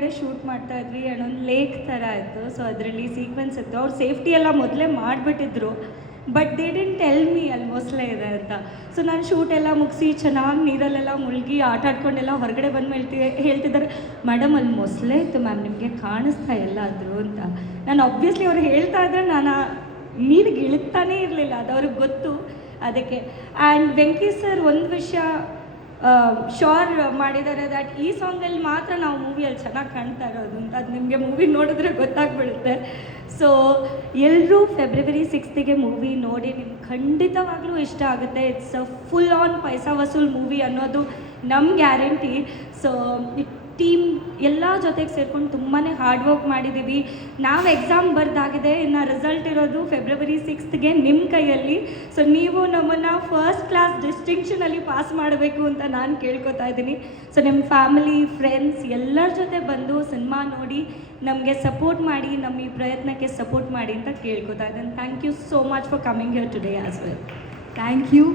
ಕೆಳಗಡೆ ಶೂಟ್ ಮಾಡ್ತಾ ಇದ್ವಿ ಆ್ಯಂಡ್ ಒಂದು ಲೇಕ್ ಥರ ಇತ್ತು. ಸೊ ಅದರಲ್ಲಿ ಸೀಕ್ವೆನ್ಸ್ ಇತ್ತು. ಅವ್ರು ಸೇಫ್ಟಿ ಎಲ್ಲ ಮೊದಲೇ ಮಾಡಿಬಿಟ್ಟಿದ್ರು, but they didn't tell me ಅಲ್ಲಿ ಮೊಸಳೆ ಇದೆ ಅಂತ. ಸೊ ನಾನು ಶೂಟ್ ಎಲ್ಲ ಮುಗಿಸಿ ಚೆನ್ನಾಗಿ ನೀರಲ್ಲೆಲ್ಲ ಮುಳುಗಿ ಆಟ ಆಡ್ಕೊಂಡೆಲ್ಲ ಹೊರಗಡೆ ಬಂದು ಹೇಳ್ತಿದ್ದಾರೆ, ಮೇಡಮ್ ಅಲ್ಲಿ ಮೊಸಳೆ ಇತ್ತು ಮ್ಯಾಮ್, ನಿಮಗೆ ಕಾಣಿಸ್ತಾ ಎಲ್ಲಾದರೂ ಅಂತ. ನಾನು ಆಬ್ವಿಯಸ್ಲಿ ಅವ್ರು ಹೇಳ್ತಾ ಇದ್ದರೆ ನಾನು ನೀರಿಗೆ ಇಳಿತಾನೇ ಇರಲಿಲ್ಲ, ಅದು ಅವ್ರಿಗೆ ಗೊತ್ತು. ಅದಕ್ಕೆ ಆ್ಯಂಡ್ ವೆಂಕಿ ಸರ್ ಒಂದು ವಿಷಯ ಶೋರ್ ಮಾಡಿದ್ದಾರೆ, ದ್ಯಾಟ್ ಈ ಸಾಂಗಲ್ಲಿ ಮಾತ್ರ ನಾವು ಮೂವಿಯಲ್ಲಿ ಚೆನ್ನಾಗಿ ಕಾಣ್ತಾ ಇರೋದು ಅಂತ. ಅದು ನಿಮಗೆ ಮೂವಿ ನೋಡಿದ್ರೆ ಗೊತ್ತಾಗ್ಬಿಡುತ್ತೆ. ಸೊ ಎಲ್ಲರೂ ಫೆಬ್ರವರಿ 6th ಮೂವಿ ನೋಡಿ, ನಿಮ್ಗೆ ಖಂಡಿತವಾಗ್ಲೂ ಇಷ್ಟ ಆಗುತ್ತೆ. It's a full on paisa vasool movie ಅನ್ನೋದು ನಮ್ಮ ಗ್ಯಾರಂಟಿ. ಸೊ ಟೀಮ್ ಎಲ್ಲ ಜೊತೆಗೆ ಸೇರ್ಕೊಂಡು ತುಂಬಾ ಹಾರ್ಡ್ ವರ್ಕ್ ಮಾಡಿದ್ದೀವಿ. ನಾವು ಎಕ್ಸಾಮ್ ಬರ್ದಾಗಿದೆ, ಇನ್ನು ರಿಸಲ್ಟ್ ಇರೋದು ಫೆಬ್ರವರಿ 6th ನಿಮ್ಮ ಕೈಯಲ್ಲಿ. ಸೊ ನೀವು ನಮ್ಮನ್ನು ಫಸ್ಟ್ ಕ್ಲಾಸ್ ಡಿಸ್ಟಿಂಕ್ಷನಲ್ಲಿ ಪಾಸ್ ಮಾಡಬೇಕು ಅಂತ ನಾನು ಕೇಳ್ಕೊತಾ ಇದ್ದೀನಿ. ಸೊ ನಿಮ್ಮ ಫ್ಯಾಮಿಲಿ ಫ್ರೆಂಡ್ಸ್ ಎಲ್ಲರ ಜೊತೆ ಬಂದು ಸಿನಿಮಾ ನೋಡಿ ನಮಗೆ ಸಪೋರ್ಟ್ ಮಾಡಿ, ನಮ್ಮ ಈ ಪ್ರಯತ್ನಕ್ಕೆ ಸಪೋರ್ಟ್ ಮಾಡಿ ಅಂತ ಕೇಳ್ಕೊತಾ ಇದ್ದೀನಿ. Thank you so much for coming here today as well. Thank you.